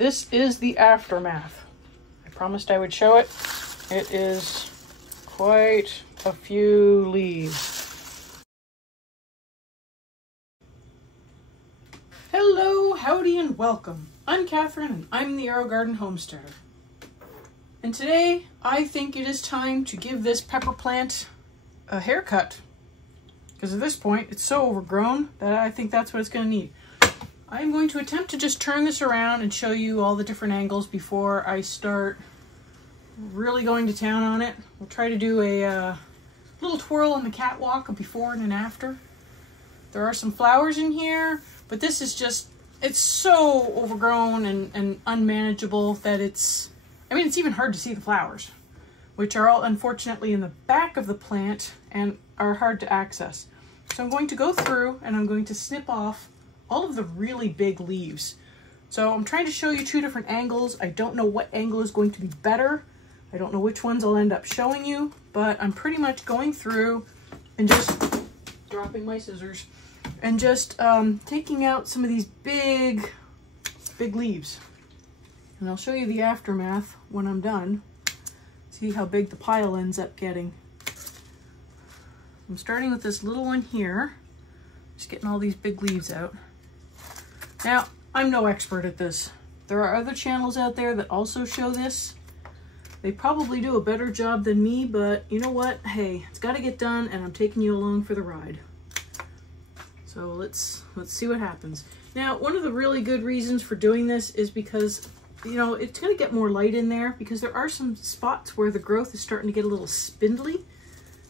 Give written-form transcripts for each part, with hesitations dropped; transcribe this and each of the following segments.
this is the aftermath. I promised I would show it. It is quite a few leaves. Hello, howdy, and welcome. I'm Kathryn, and I'm the Aerogarden Homesteader. And today, I think it is time to give this pepper plant a haircut. Because at this point, it's so overgrown that I think that's what it's going to need. I'm going to attempt to just turn this around and show you all the different angles before I start really going to town on it. We'll try to do a little twirl on the catwalk, a before and an after. There are some flowers in here, but this is just, it's so overgrown and unmanageable that it's even hard to see the flowers, which are all unfortunately in the back of the plant and are hard to access. So I'm going to go through and I'm going to snip off all of the really big leaves. So I'm trying to show you two different angles. I don't know what angle is going to be better. I don't know which ones I'll end up showing you, but I'm pretty much going through and just dropping my scissors and just taking out some of these big leaves. And I'll show you the aftermath when I'm done. See how big the pile ends up getting. I'm starting with this little one here. Just getting all these big leaves out. Now, I'm no expert at this. There are other channels out there that also show this. They probably do a better job than me, but you know what? Hey, it's got to get done, and I'm taking you along for the ride. So let's see what happens. Now, one of the really good reasons for doing this is because, you know, it's going to get more light in there because there are some spots where the growth is starting to get a little spindly,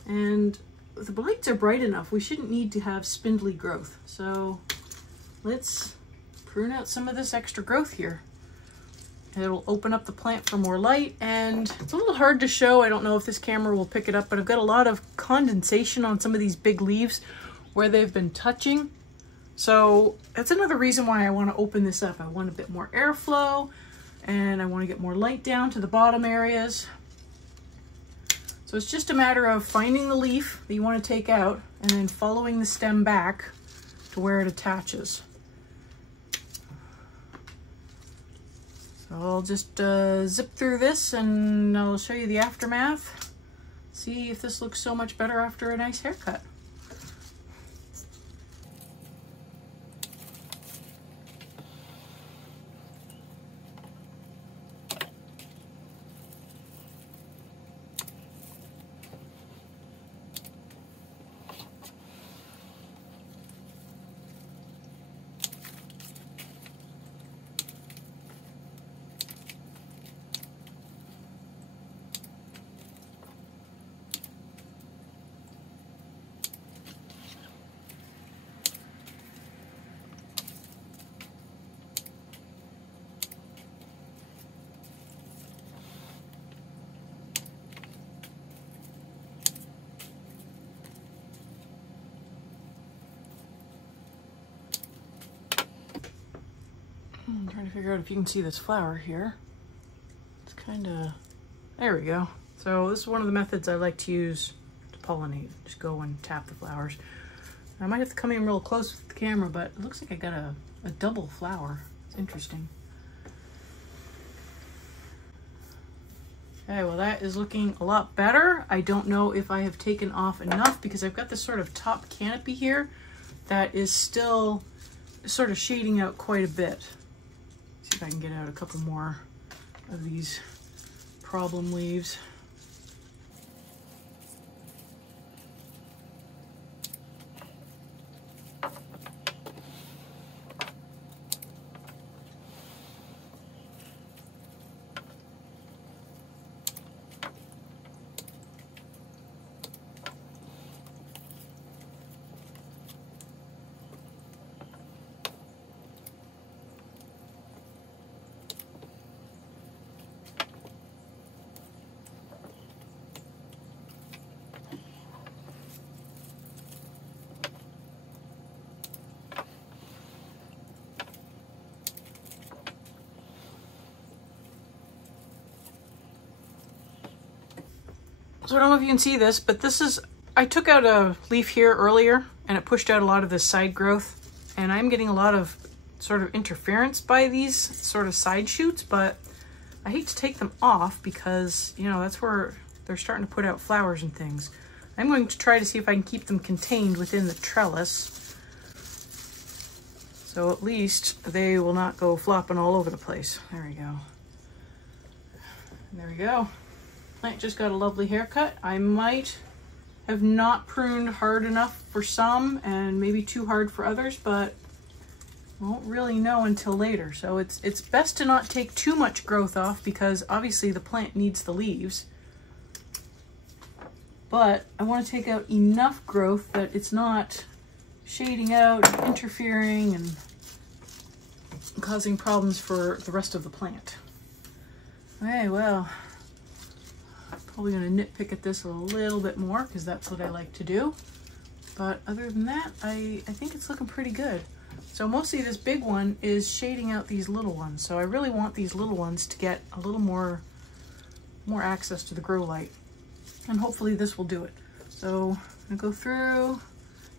and if the lights are bright enough, we shouldn't need to have spindly growth. So let's prune out some of this extra growth here. It'll open up the plant for more light, and it's a little hard to show. I don't know if this camera will pick it up, but I've got a lot of condensation on some of these big leaves where they've been touching. So that's another reason why I want to open this up. I want a bit more airflow, and I want to get more light down to the bottom areas. So it's just a matter of finding the leaf that you want to take out and then following the stem back to where it attaches. So I'll just zip through this and I'll show you the aftermath. See if this looks so much better after a nice haircut. I'm trying to figure out if you can see this flower here. It's kind of, there we go. So this is one of the methods I like to use to pollinate. Just go and tap the flowers. I might have to come in real close with the camera, but it looks like I got a double flower. It's interesting. Okay, well that is looking a lot better. I don't know if I have taken off enough because I've got this sort of top canopy here that is still sort of shading out quite a bit. See if I can get out a couple more of these problem leaves. So I don't know if you can see this, but this is, I took out a leaf here earlier and it pushed out a lot of this side growth, and I'm getting a lot of sort of interference by these sort of side shoots, but I hate to take them off because, you know, that's where they're starting to put out flowers and things. I'm going to try to see if I can keep them contained within the trellis, so at least they will not go flopping all over the place. There we go. There we go. Plant just got a lovely haircut. I might have not pruned hard enough for some and maybe too hard for others, but won't really know until later. So it's best to not take too much growth off because obviously the plant needs the leaves. But I want to take out enough growth that it's not shading out, interfering, and causing problems for the rest of the plant. Okay, well, probably going to nitpick at this a little bit more because that's what I like to do. But other than that, I think it's looking pretty good. So mostly this big one is shading out these little ones. So I really want these little ones to get a little more access to the grow light. And hopefully this will do it. So I'm gonna go through,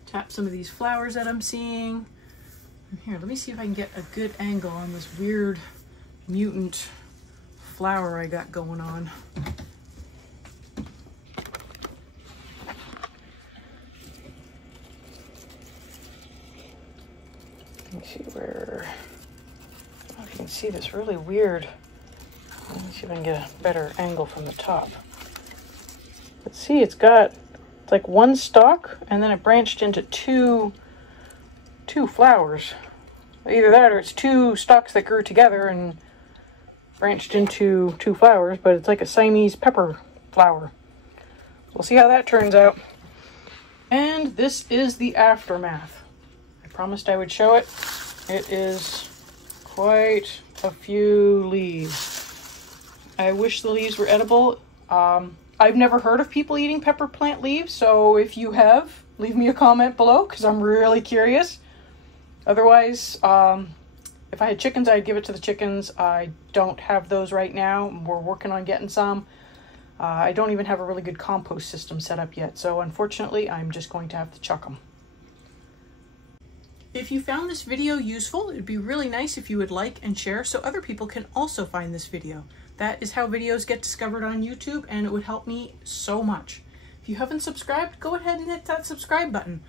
tap some of these flowers that I'm seeing. And here, let me see if I can get a good angle on this weird mutant flower I got going on. Let me see where, oh, you can see this really weird. Let me see if I can get a better angle from the top. Let's see, it's like one stalk and then it branched into two flowers. Either that or it's two stalks that grew together and branched into two flowers, but it's like a Siamese pepper flower. We'll see how that turns out. And this is the aftermath. I promised I would show it. It is quite a few leaves. I wish the leaves were edible. I've never heard of people eating pepper plant leaves, so if you have, leave me a comment below because I'm really curious. Otherwise, if I had chickens, I'd give it to the chickens. I don't have those right now. We're working on getting some. I don't even have a really good compost system set up yet, so unfortunately, I'm just going to have to chuck them. If you found this video useful, it'd be really nice if you would like and share so other people can also find this video. That is how videos get discovered on YouTube, and it would help me so much. If you haven't subscribed, go ahead and hit that subscribe button.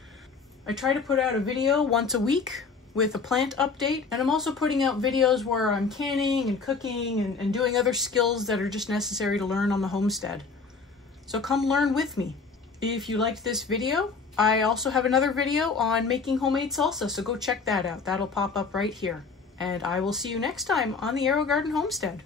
I try to put out a video once a week with a plant update, and I'm also putting out videos where I'm canning and cooking and doing other skills that are just necessary to learn on the homestead. So come learn with me. If you liked this video, I also have another video on making homemade salsa, so go check that out. That'll pop up right here. And I will see you next time on the Aerogarden Homestead.